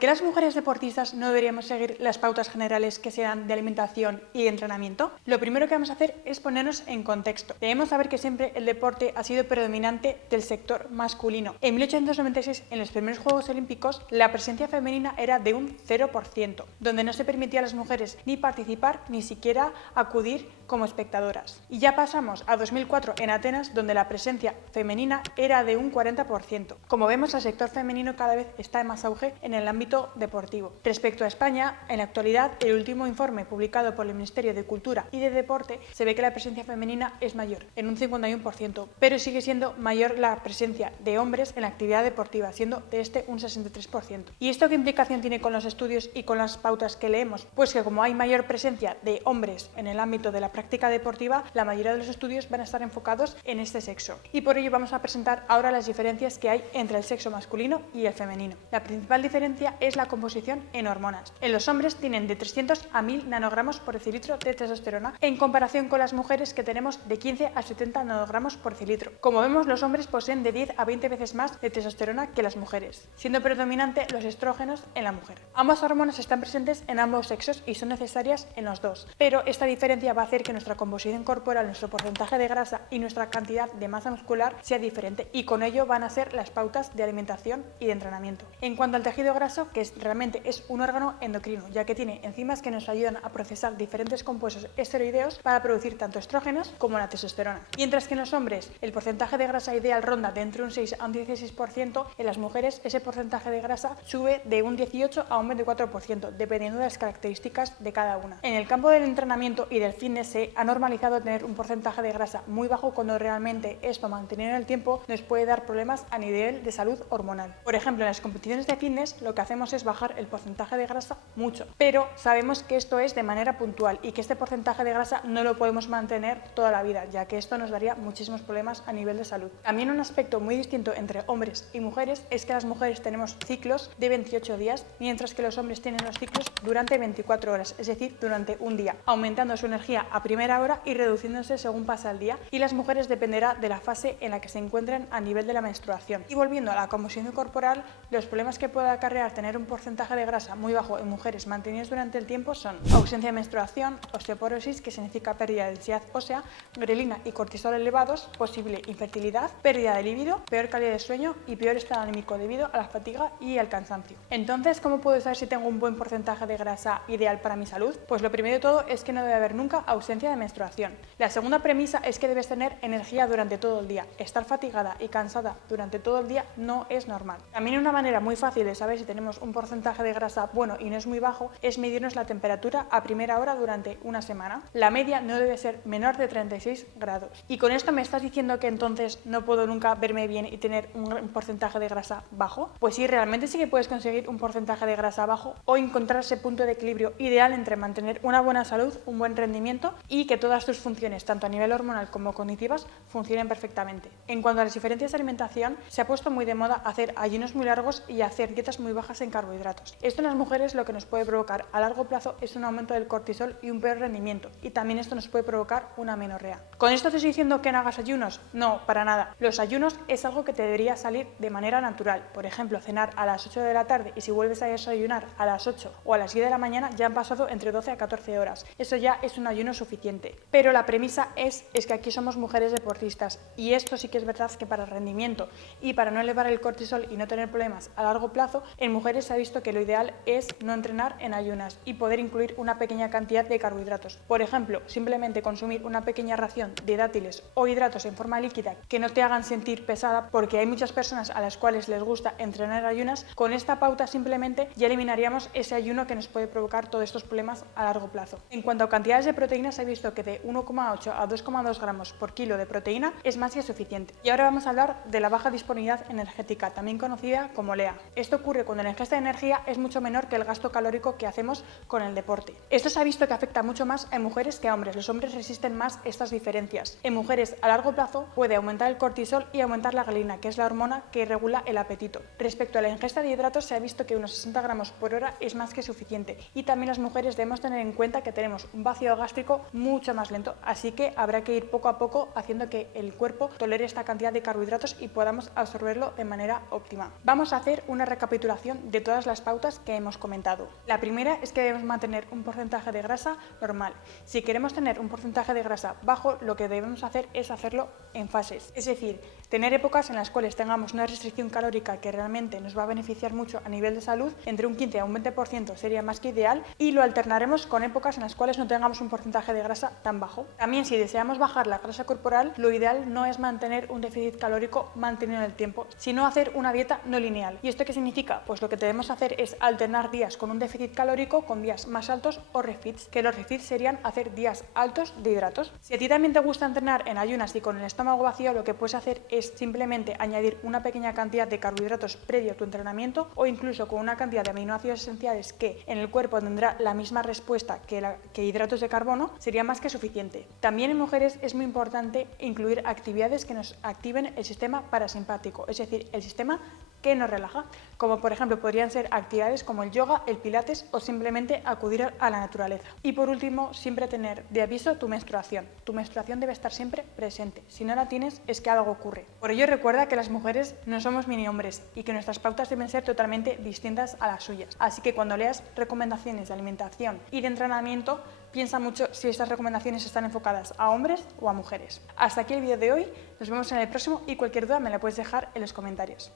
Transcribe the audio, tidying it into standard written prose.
qué las mujeres deportistas no deberíamos seguir las pautas generales que se dan de alimentación y de entrenamiento? Lo primero que vamos a hacer es ponernos en contexto. Debemos saber que siempre el deporte ha sido predominante del sector masculino. En 1896, en los primeros Juegos Olímpicos, la presencia femenina era de un 0%, donde no se permitía a las mujeres ni participar ni siquiera acudir como espectadoras. Y ya pasamos a 2004 en Atenas, donde la presencia femenina era de un 40%. Como vemos, el sector femenino cada vez está en más auge en el ámbito deportivo. Respecto a España, en la actualidad, el último informe publicado por el Ministerio de Cultura y de Deporte se ve que la presencia femenina es mayor, en un 51%, pero sigue siendo mayor la presencia de hombres en la actividad deportiva, siendo de este un 63%. ¿Y esto qué implicación tiene con los estudios y con las pautas que leemos? Pues que como hay mayor presencia de hombres en el ámbito de la práctica deportiva, la mayoría de los estudios van a estar enfocados en este sexo. Y por ello vamos a presentar ahora las diferencias que hay entre el sexo masculino y el femenino. La principal diferencia es la composición en hormonas. En los hombres tienen de 300 a 1000 nanogramos por decilitro de testosterona, en comparación con las mujeres que tenemos de 15 a 70 nanogramos por decilitro. Como vemos, los hombres poseen de 10 a 20 veces más de testosterona que las mujeres, siendo predominante los estrógenos en la mujer. Ambas hormonas están presentes en ambos sexos y son necesarias en los dos, pero esta diferencia va a hacer que nuestra composición corporal, nuestro porcentaje de grasa y nuestra cantidad de masa muscular sea diferente, y con ello van a ser las pautas de alimentación y de entrenamiento. En cuanto al tejido graso, que realmente es un órgano endocrino, ya que tiene enzimas que nos ayudan a procesar diferentes compuestos esteroideos para producir tanto estrógenos como la testosterona. Mientras que en los hombres el porcentaje de grasa ideal ronda de entre un 6 a un 16%, en las mujeres ese porcentaje de grasa sube de un 18 a un 24%, dependiendo de las características de cada una. En el campo del entrenamiento y del fitness se ha normalizado tener un porcentaje de grasa muy bajo, cuando realmente esto, mantenido en el tiempo, nos puede dar problemas a nivel de salud hormonal. Por ejemplo, en las competiciones de fitness lo que hacemos es bajar el porcentaje de grasa mucho, pero sabemos que esto es de manera puntual y que este porcentaje de grasa no lo podemos mantener toda la vida, ya que esto nos daría muchísimos problemas a nivel de salud. También un aspecto muy distinto entre hombres y mujeres es que las mujeres tenemos ciclos de 28 días, mientras que los hombres tienen los ciclos durante 24 horas, es decir, durante un día, aumentando su energía a primera hora y reduciéndose según pasa el día, y las mujeres dependerá de la fase en la que se encuentren a nivel de la menstruación. Y volviendo a la composición corporal, los problemas que puede acarrear tener un porcentaje de grasa muy bajo en mujeres mantenidos durante el tiempo son ausencia de menstruación, osteoporosis, que significa pérdida de densidad ósea, grelina y cortisol elevados, posible infertilidad, pérdida de líbido, peor calidad de sueño y peor estado anímico debido a la fatiga y al cansancio. Entonces, ¿cómo puedo saber si tengo un buen porcentaje de grasa ideal para mi salud? Pues lo primero de todo es que no debe haber nunca ausencia de menstruación. La segunda premisa es que debes tener energía durante todo el día. Estar fatigada y cansada durante todo el día no es normal. También una manera muy fácil de saber si tenemos un porcentaje de grasa bueno y no es muy bajo es medirnos la temperatura a primera hora durante una semana. La media no debe ser menor de 36 grados. Y con esto me estás diciendo que entonces no puedo nunca verme bien y tener un porcentaje de grasa bajo. Pues sí, realmente sí que puedes conseguir un porcentaje de grasa bajo o encontrar ese punto de equilibrio ideal entre mantener una buena salud, un buen rendimiento y que todas tus funciones, tanto a nivel hormonal como cognitivas, funcionen perfectamente. En cuanto a las diferencias de alimentación, se ha puesto muy de moda hacer ayunos muy largos y hacer dietas muy bajas en carbohidratos. Esto en las mujeres lo que nos puede provocar a largo plazo es un aumento del cortisol y un peor rendimiento, y también esto nos puede provocar una amenorrea. ¿Con esto te estoy diciendo que no hagas ayunos? No, para nada. Los ayunos es algo que te debería salir de manera natural. Por ejemplo, cenar a las 8 de la tarde y si vuelves a desayunar a las 8 o a las 10 de la mañana ya han pasado entre 12 a 14 horas. Eso ya es un ayuno suficiente. Pero la premisa es que aquí somos mujeres deportistas, y esto sí que es verdad que para el rendimiento y para no elevar el cortisol y no tener problemas a largo plazo, en mujeres se ha visto que lo ideal es no entrenar en ayunas y poder incluir una pequeña cantidad de carbohidratos. Por ejemplo, simplemente consumir una pequeña ración de dátiles o hidratos en forma líquida que no te hagan sentir pesada, porque hay muchas personas a las cuales les gusta entrenar ayunas. Con esta pauta simplemente ya eliminaríamos ese ayuno que nos puede provocar todos estos problemas a largo plazo. En cuanto a cantidades de proteínas, he visto que de 1,8 a 2,2 gramos por kilo de proteína es más que suficiente. Y ahora vamos a hablar de la baja disponibilidad energética, también conocida como LEA. Esto ocurre cuando la ingesta de energía es mucho menor que el gasto calórico que hacemos con el deporte. Esto se ha visto que afecta mucho más a mujeres que a hombres. Los hombres resisten más estas diferencias. En mujeres a largo plazo puede aumentar el cortisol y aumentar la grelina, que es la hormona que regula el apetito. Respecto a la ingesta de hidratos, se ha visto que unos 60 gramos por hora es más que suficiente, y también las mujeres debemos tener en cuenta que tenemos un vacío gástrico mucho más lento, así que habrá que ir poco a poco haciendo que el cuerpo tolere esta cantidad de carbohidratos y podamos absorberlo de manera óptima. Vamos a hacer una recapitulación de todas las pautas que hemos comentado. La primera es que debemos mantener un porcentaje de grasa normal. Si queremos tener un porcentaje de grasa bajo, lo que debemos hacer es hacerlo en fases, es decir, tener épocas en las cuales tengamos una restricción calórica que realmente nos va a beneficiar mucho a nivel de salud, entre un 15 a un 20% sería más que ideal, y lo alternaremos con épocas en las cuales no tengamos un porcentaje de grasa tan bajo. También, si deseamos bajar la grasa corporal, lo ideal no es mantener un déficit calórico mantenido en el tiempo, sino hacer una dieta no lineal. ¿Y esto qué significa? Pues lo que debemos hacer es alternar días con un déficit calórico con días más altos o refeeds, que los refeeds serían hacer días altos de hidratos. Si a ti también te gusta entrenar en ayunas y con el estómago vacío, lo que puedes hacer es simplemente añadir una pequeña cantidad de carbohidratos previo a tu entrenamiento, o incluso con una cantidad de aminoácidos esenciales que en el cuerpo tendrá la misma respuesta que hidratos de carbono, sería más que suficiente. También en mujeres es muy importante incluir actividades que nos activen el sistema parasimpático, es decir, el sistema que nos relaja, como por ejemplo podrían ser actividades como el yoga, el pilates o simplemente acudir a la naturaleza. Y por último, siempre tener de aviso tu menstruación. Tu menstruación debe estar siempre presente. Si no la tienes, es que algo ocurre. Por ello, recuerda que las mujeres no somos mini hombres y que nuestras pautas deben ser totalmente distintas a las suyas. Así que cuando leas recomendaciones de alimentación y de entrenamiento, piensa mucho si estas recomendaciones están enfocadas a hombres o a mujeres. Hasta aquí el vídeo de hoy. Nos vemos en el próximo y cualquier duda me la puedes dejar en los comentarios.